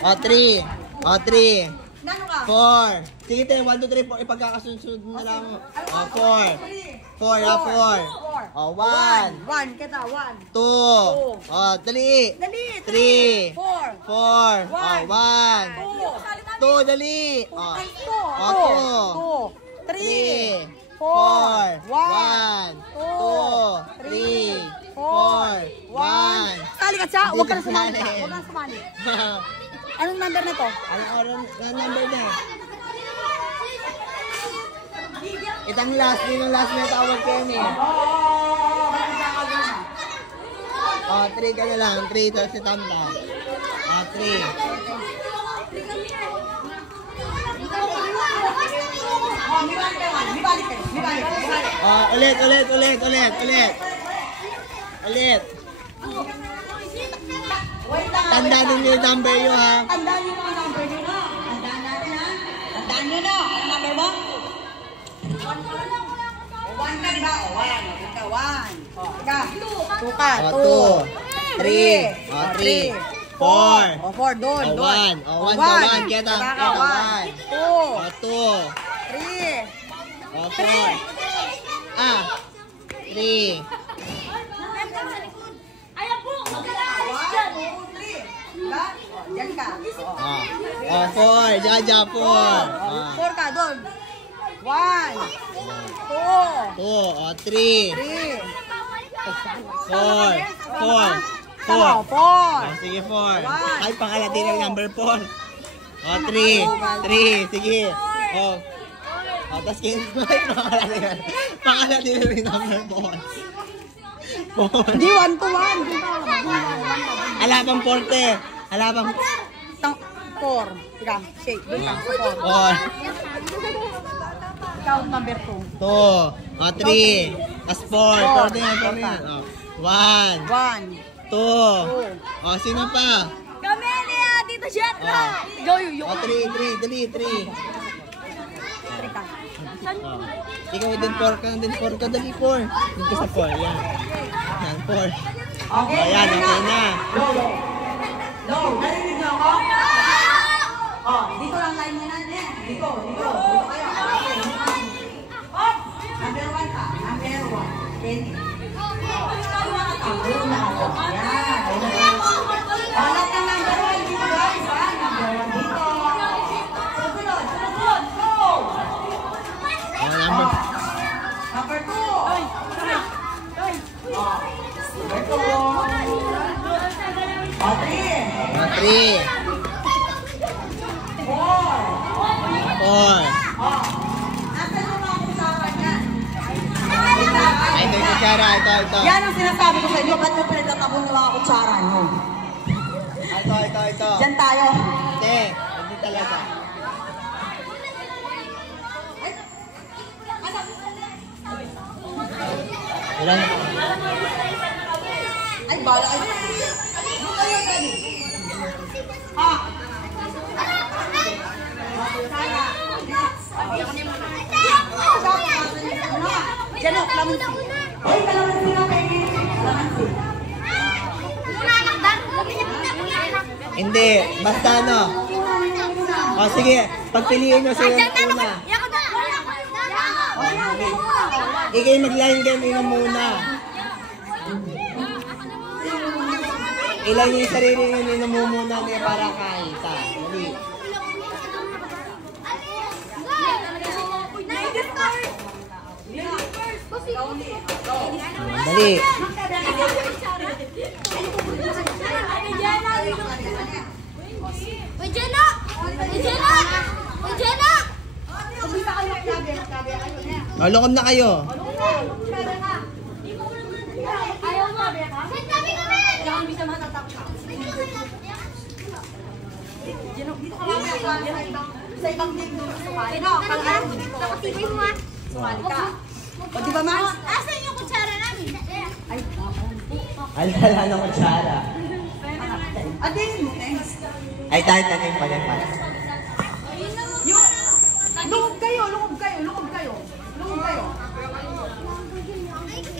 O, 3. O, 3. 4. Sige tayo, 1, 2, 3, 4. Ipagkakasunod na lang mo. O, 4. 4 na 4. O, 1. 1, kita, 1. 2. O, 3. 3. 4. O, 1. 2, dali. O, 2. 3. 4. 1. 2. 3. 4. 1. Sali ka siya, huwag ka na sumali. Huwag ka na sumali. Anong number na to? Anong number na? Itang last, yun yung last na tawag kayo niya. O, 3 ka na lang. 3 to si Tamta. O, 3. O, ulit. Tandaan ninyo yung number yun, ha? Tandaan nyo mga number nyo na. Tandaan natin, ha? Tandaan nyo na. Ano number mo? 1 ka, diba? O, 1. O, 1. 2 ka. 2. 3. O, 3. 4. O, 4. Doon. O, 1. O, 1 ka, 1. Kita. 1. 2. O, 2. 3. O, 4. Ah. 3. Diyan ka. O, 4. Diyan, 4. 4 ka, doon. 1. 2. 2. O, 3. 4. 4. 4. Sige, 4. Ay, pangalati ng number 4. O, 3. 3. Sige. O, tapos pangalati ng number 4. Hindi, 1 to 1. Ala pang 40. Ala pang 4. Ika, shake. Doon ka, 4. Ikaw, number 2. 2. O, 3. Tapos 4. 4 na yan. 1. 2. O, sino pa? Kami niya, Tito Jetra. Joy, O, 3. Dali, 3. 3 ka. Ikaw din 4 ka. Dali, 4. Dito sa 4. Yan. Yan, 4. Okay. O, yan. Okay na. No, narinig niyo ako? Dito lang line nyo na. Dito kayo. Number 1 ka. Number 1. Kenny. Doon na ako. Yan. Balat ng number 1 dito guys. Number 1 dito. Sunod. Go! Number 2. Number 2. 3. 4. 4. Nasaan yung mga kusaran yan? Ay, ito yung kutsara. Ito. Yan ang sinasabi ko sa inyo. Ba't mo pinagtatapon yung mga kutsara nyo? Ito. Diyan tayo. Hindi talaga. Ilan? Ay, bala kayo. Doon kayo, Dani. Diyan o, kalamansi. Ay, kalamansi na kayo. Kalamansi. Hindi. Basta ano. O, sige. Pagpiliin nyo sila una. Ikay mag-line game ino muna. Ilan yung sarili nyo ino muna niya para kahita. Dali. Dali. Lukod na kayo. Ayaw mo. Diyan bisa matatapos. Dito ka lang sa ibang team doon sumali. Pag-alam mo dito. Sumali ka. O di ba, Max? Asan yung kutsara namin? Alala ng kutsara. Adin mo, thanks. Ay, tayo pa yan pa. Lukog kayo.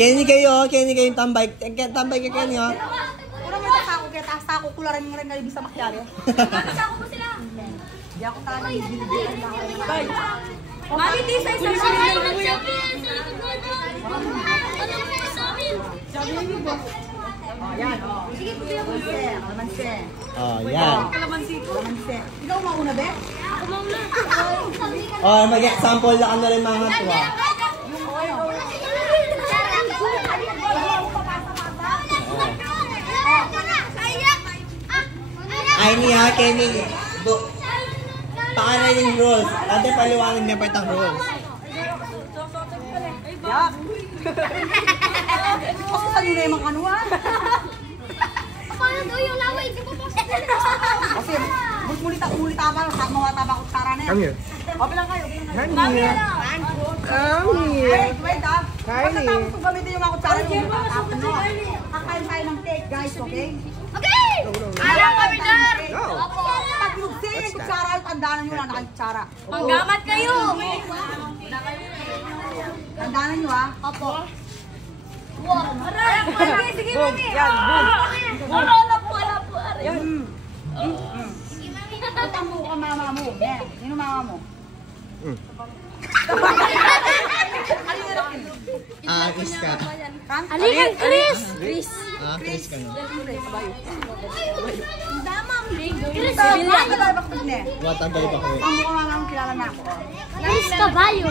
Kenny kayo yung tambay. Tambay ka Kenny, ha? Puro mo sa ako, kaya taas ako, kularan yung rin na ibig sa makyari. Kasako mo sila. Hindi ako talaga nagbilibilan na ako. Mami, di sa isang sinilin. Yan, sige, kalamansi. Yan. Kalamansi. Ikaw mauna, be? Mag-example lang na rin mga tuwa. Ay niya, Kenny. Paano yung rules? Ate, paliwanag niya pa itang rules. Yak. Kasi sa nila yung mga kanuha. Paano daw yung laway? Di ba pasok? Kasi, mulita pa, mga tabak kutsara na yan. Come here. Open lang kayo. Come here. Come here. Wait, basta tapos kung gamitin yung mga kutsara yung kakain tayo ng cake, guys, okay? Okay! Alam kami dar! Go. Pag yung kutsara, tandaan nyo lang nakakutsara. Manggamat kayo! Tandaan nyo, ha? Opo. Wow! Aray! Sige, Boom. mami! Yan, boom. Wala po, aray! Yan. Utang mo ka mama mo. Yan. Sino mama mo? Chris ka. Alikan, Chris! Chris! Chris ka no? Damang! Chris, bilya. Ano ba kung ne? Watagay ba ko? Ang mukha mama mo kilala na ako. Chris Caballo!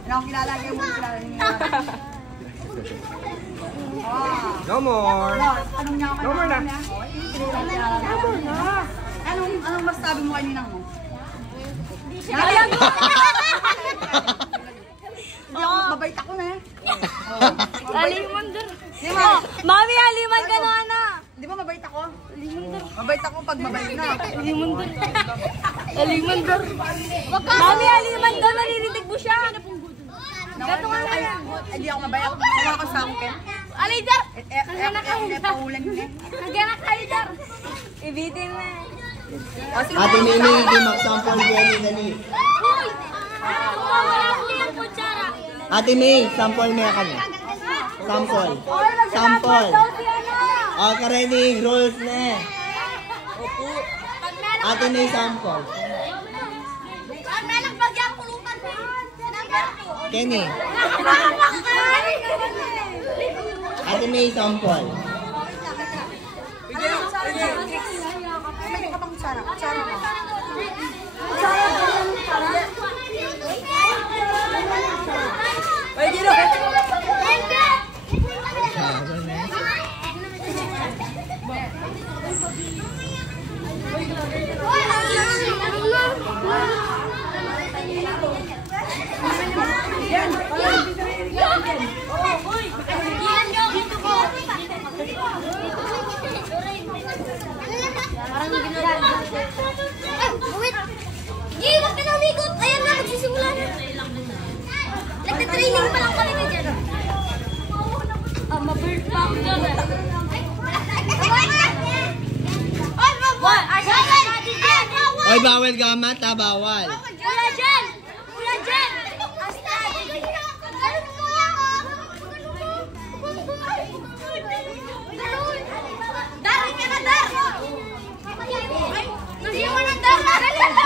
Ano ako kilala? Kayo mo kilala niyo. No more. Anong niya ako? No more na. Anong masasabi mo kanina mo? Ayan mo! Hindi ako, mabait ako na eh. Aliman dar! Di ba? Mami, aliman ka na, ana! Di ba mabait ako? Mabait ako pag mabait na. Aliman dar! Aliman dar! Mami, aliman dar! Naririnig mo siya! Gato nga na yan! Hindi ako mabait. Wala ko sa akin. Alay dar! Pahulan yun eh. Nagyanak kayo dar! Ibitin mo eh! Ate Mimi, mag-sample Kenny, dali. Uy! Wala po yung kutsara! Ate May, sample mo kami. Sample. Sample. Ready, rules na eh. Ate May, sample. Pag may nagbagyan, pulutan mo yun! Kenny. Ate May, sample. May ka pang kutsara. Kutsara ka. Ay, dito. Parang ginagawa. Wait! Gigi, wag ka na umikot! Ayan na, magsisimula na. Nagtatraining pa lang kami dyan. Ma-bird pa ako dyan. Oy, bawal gamat ha, bawal. Wala dyan! Wala dyan! Darin ka na, Dar! Nasiyawan ng Dar! Darin ka na,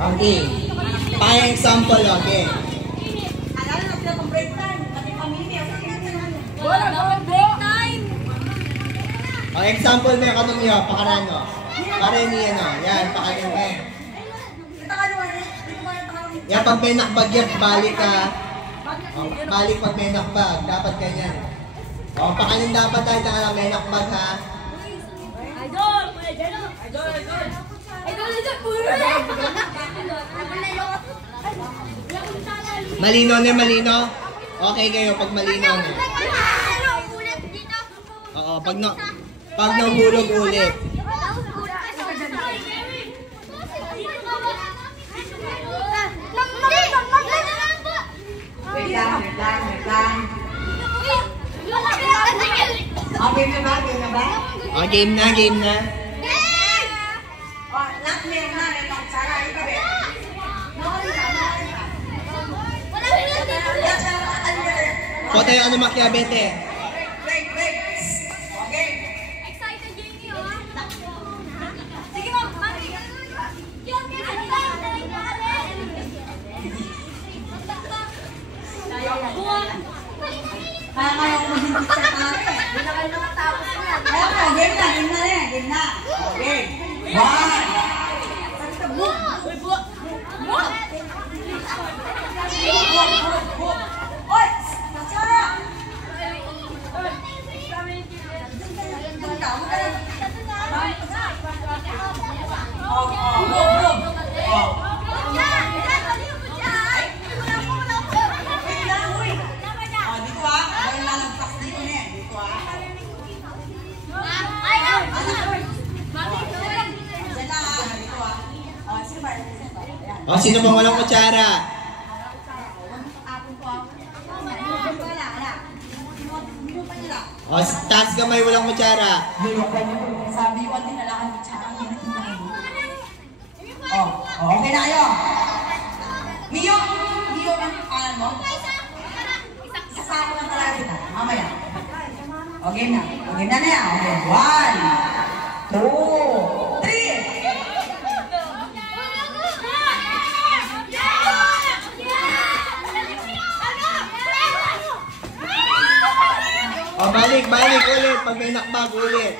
Okay. Payang example, okay. Alala na sila pang break time. Kasi pamilya. wala naman break time! Ang example na yung niyo, pakaran mo. Para niya no. Yan, pakaran mo. Yan, pag may nakbag yan, balik ka. Balik pag may nakbag. Dapat ganyan. Pakanin dapat tayo na may nakbag ha. Idol! Idol! Idol! Idol! Malino na malino. Okay kayo pag malino na. Oo, pag nahulog ulit. Oh, game na, game na. Oh, lahat meron na. May kutsara. Ikaw eh. Kote, ano makiabete? Break. Okay. Excited Jamie, oh. Sige mo, mami. Kaya kayo kung hindi sa kare. Hindi na kayo nakatapos na. Kaya ka, game na. Okay. One. Oy! Kutsara! Oh, sino bang walang kutsara? Oh, taas kamay, walang kutsara. Sabi ko, tinalakan ko siya. Okay na kayo. Mio ang pangalan mo? Isasama lang pala kita. Mamaya. Okay na. Okay na yan. Okay. 1, 2, 3. Oh, balik ulit. Pag may nakbag ulit.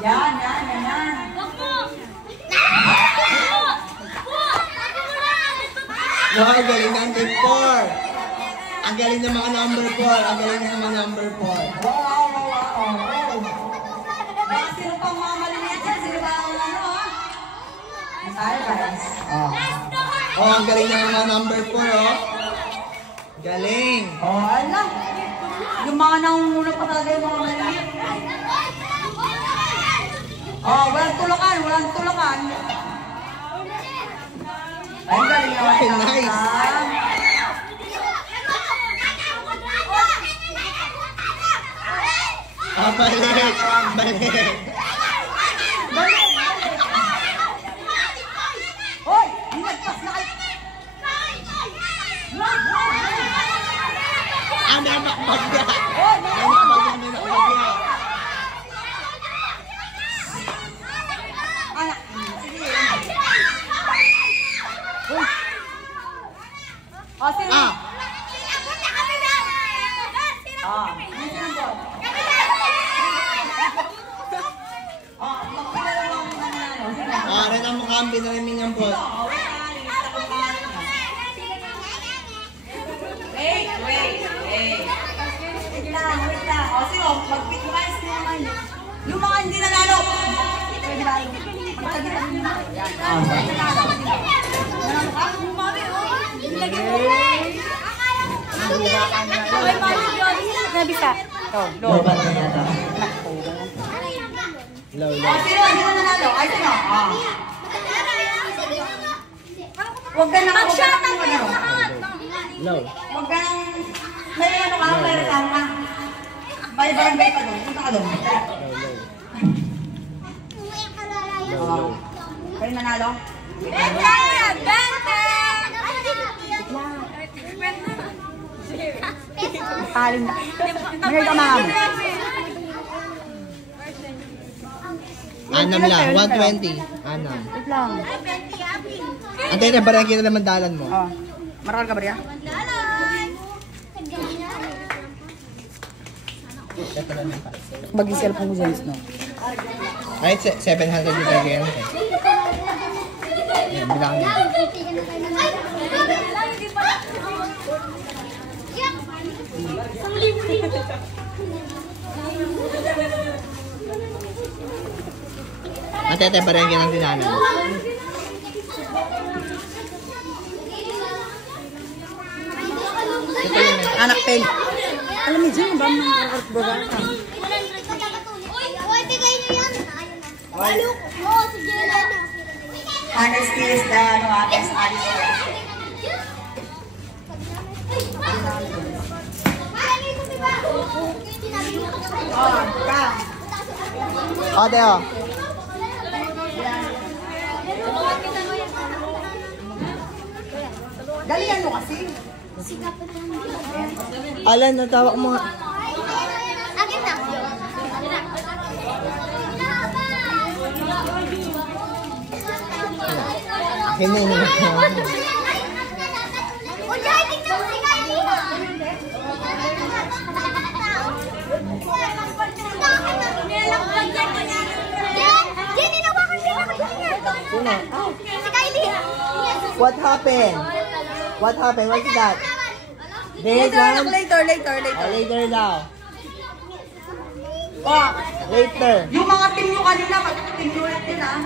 Yan. No, ang galing ng team 4. Ang galing ng mga number 4. Wow. Sino pang mga maliliit yan? Sino ba ang ano ha? Tayo guys. Oh, ang galing ng mga number 4, oh. Galing. Oh, ala. Yung mga nangunguna pa talaga yung mga maliliit. Oh, walang tulakan. Ay, galing naman. Okay, nice. Ah, balik. Hoy, hinagpas na kayo. Ah, may nakbag na. Hoy, anak. Sige. Oh, sino? Ah, rin ang mukhang binarimin yung bot. Wait. Wait lang. O, sino? Mag-pick mo kayo sino naman. Yung mga hindi nanalo. Pwede ba? Magtagilan nyo na. Yan. Nanalo ka? Mami, ilagay mo. Ay, mami, nabisa. Low ba na yata? Low. O, sino? Hindi na nanalo. Ay, sino? Huwag ka na. Mag-shot ang kayo lahat. Low. Huwag ka nang... May ano ka? May reklamo ka? May barangay ka doon. Punta ka doon. Low. Kayo nanalo? Alin na. Manay ka mga mo. 6 lang, 120. 6. Wait lang. Antay na, barangay na naman dalan mo. Oh. Marakal ka ba riya? Baging cellphone ko dyan, no? Ay, 700 yung lagyan. Ayan, bilang niya. Antay, barangay ng dinanan. Ito yun. Anak pen. Alam mo dyan, ba mga baga? Uy, bigay niyo yan. Ayun na. Oo, si Jelen. Honesty is the, best answer. O, Teo. Dalihan mo kasi. Alan, natawak mo nga. Akin na. Akin na yun. O, Jai, tingnan mo si Kylie. Jenny, nawakan din ako ganyan. Sino? Si Kylie. What happened? What happened? What's that? This one? Later. Later daw. Oh, Later. yung mga team nyo kanina, mag-team nyo ulit din ah.